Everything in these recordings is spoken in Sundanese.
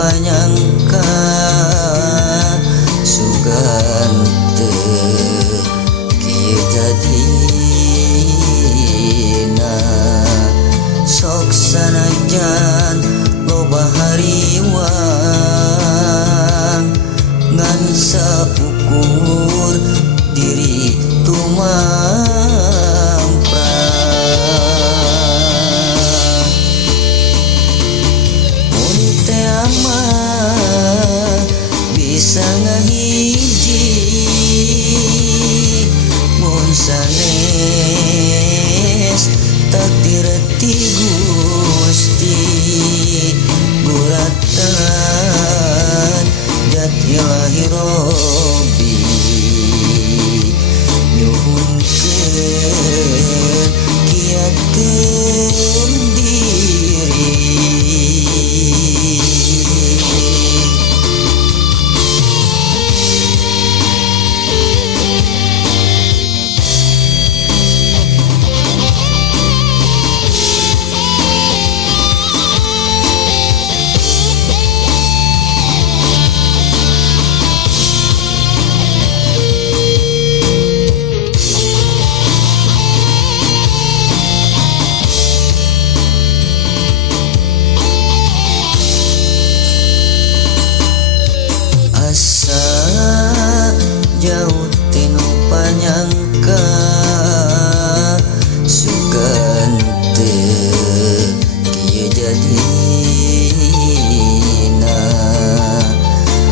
panyangka sugan teu kieu jadina sok sanajan loba hariwang ngan saukur diri tumamprah mun teu amah bisa ngahiji mun sanes takdir ti Gusti guratan jati ilahi Robbi nyuhunkeun kiatkeun diri asa jauh tinu panyangka sugan teu kieu jadina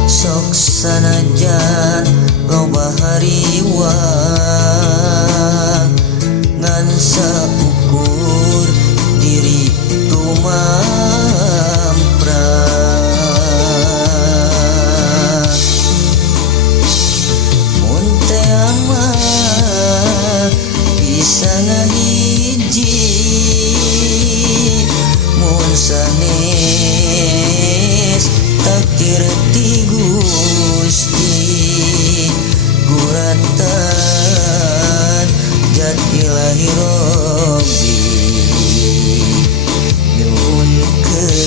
sok sanajan loba hariwang ngan saukur diri tumamprah bisa ngahiji mun sanes takdir ti Gusti guratan jati ilahi Robbi nyuhunkeun